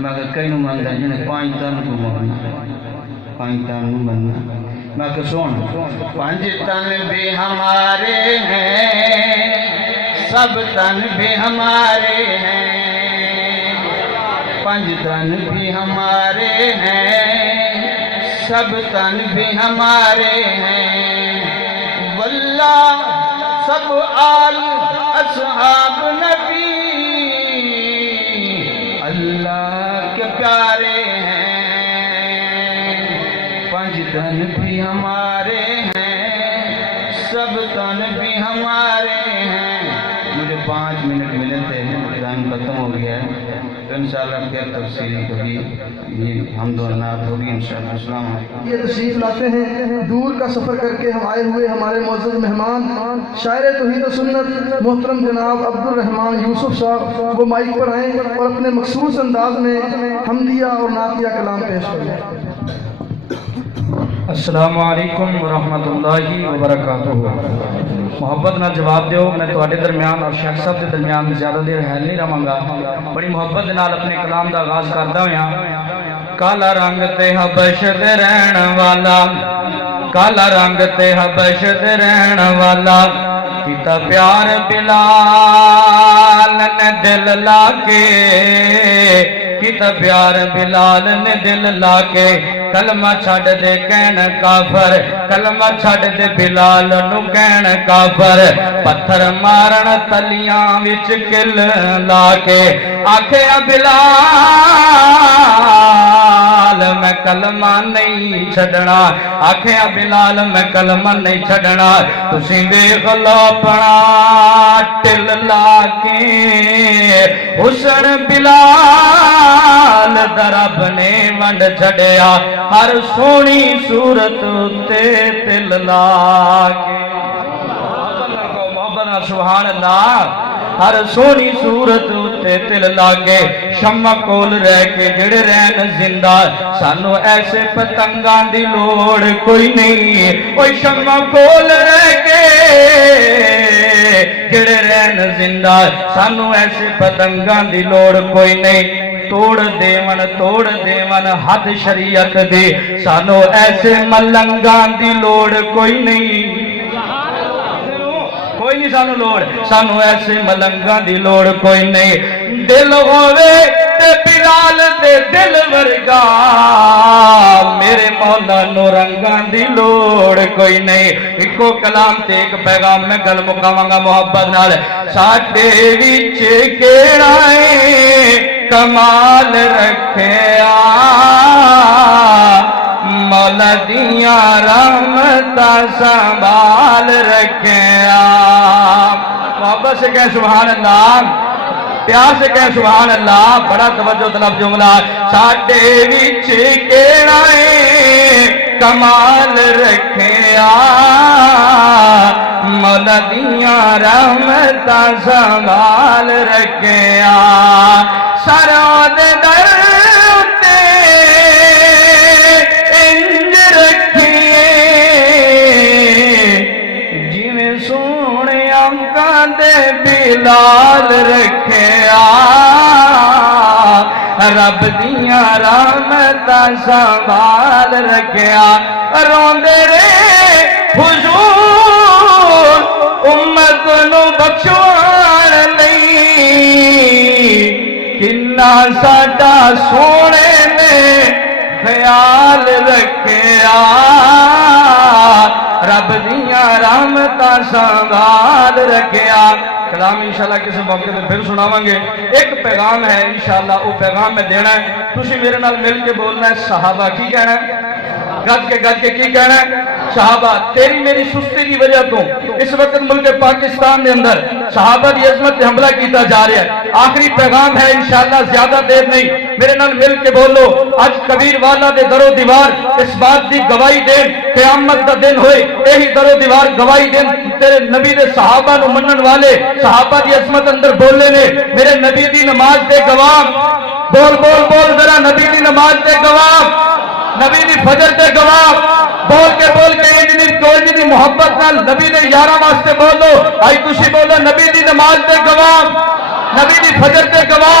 مگر کئی نو منگا جنہیں 5 تن کو ماننا 5 تن نو مننا مگر سن 5 تن بھی ہمارے ہیں سب تن بھی ہمارے ہیں 5 تن بھی ہمارے ہیں سب تن بھی ہمارے ہیں واللہ سب آل اصحاب نبی اللہ کے پیارے ہیں 5 تن بھی ہمارے ہیں سب تن بھی ہمارے ہیں مجھے 5 منٹ ملے تھے ٹائم ختم ہو گیا ہے تو انشاءاللہ پھر تفصیلی کبھی یہ حمد و نعت ہوگی انشاءاللہ السلام علیکم یہ تشریف لاتے ہیں دور کا سفر کر کے ہم آئے ہوئے ہمارے معزز مہمان شاعر توحید و سنت محترم جناب عبدالرحمن یوسف صاحب وہ مائک پر آئیں اور اپنے مخصوص انداز میں حمدیہ اور نعتیہ کلام پیش کریں السلام علیکم ورحمۃ اللہ وبرکاتہ محبت نہ جواب دیو میں تواڈے درمیان اور شیخ صاحب کے درمیان زیادہ دیر ہے نہیں رہاں بڑی محبت نال اپنے کلام دا آغاز کردا ہویاں کالا رنگ تے حبش دے رہن والا کالا رنگ تے حبش دے رہن والا کیتا پیار بلال نے دل لا کے کیتا پیار بلال نے دل لا کے کلمہ چھڑ دے کہن کافر کلمہ چھڑ دے بلال نو کہن کافر پتھر مارن تلیاں وچ کل لا کے آکھے بلال میں کلمہ نہیں چھڑنا آکھے بلال میں کلمہ نہیں چھڑنا تسی دیکھ لو اپنا ٹل لا کے حسن بلال درب نے ونڈ چھڑیا ہر سونی صورت تے تل لا کے محبت سبحان اللہ ہر سونی صورت تے تل لا کے شمع کول رہ کے جڑے رہن زندہ سانو ایسے پتنگاں دی لوڑ کوئی نہیں اوہ شمع کول رہ کے جڑے رہن زندہ سانو ایسے پتنگاں دی لوڑ کوئی نہیں توڑ دیون حد شریعت دی سانو ایسے ملنگاں دی لوڑ کوئی نہیں سانو لوڑ سانو ایسے ملنگاں دی لوڑ کوئی نہیں دل ہوئے تے بلال دے دل ورگا میرے مولا نو رنگاں دی لوڑ کوئی نہیں ایکو کلام تے ایک پیغام میں گل مکاواں گا محبت نال ساڈے وچ کیڑا اے کمال رکھیا مولا دیاں رحمتاں سنبھال رکھیا محبت سے کہیں سبحان اللہ پیار سے کہیں سبحان اللہ بڑا توجہ طلب جملہ ساڈے وچ کیڑا اے کمال رکھیا مولا دیاں رحمتاں سنبھال رکھیا سروں دے در اتے انج رکھیے جویں سونے آنکھاں دے بلال رکھیا رب دیاں رحمتاں سنبھال رکھیا روندے رے حضور امت نو بخشوان لئی کنا ساڈا سونے نے خیال رکھیا رب دیاں رحمتاں سنبھال رکھیا کلام انشاءاللہ کسی موقع پہ پھر سناواں گے ایک پیغام ہے انشاءاللہ وہ پیغام میں دینا ہے تسی میرے نال مل کے بولنا ہے صحابہ کی کہنا ہے گد کے کی کہنا ہے صحابہ تیری میری سستی کی وجہ تو اس وقت ملک پاکستان دے اندر صحابہ دی عظمت پہ حملہ کیتا جا رہا ہے آخری پیغام ہے انشاءاللہ زیادہ دیر نہیں میرے نال مل کے بولو آج کبیر والا دے در و دیوار اس بات دی گواہی دین قیامت دا دن ہوئے یہی در و دیوار گواہی دین تیرے نبی دے صحابہ نو منن والے صحابہ دی عظمت اندر بولنے نے میرے نبی دی نماز دے گواہ بول بول بول ذرا نبی دی نماز دے گواہ نبی دی فجر دے گواہ بول کے کوئی دی محبت نال نبی دے یاراں واسطے بولو آئی تسی بولو نبی دی نماز دے گواہ نبی دی فجر دے گواہ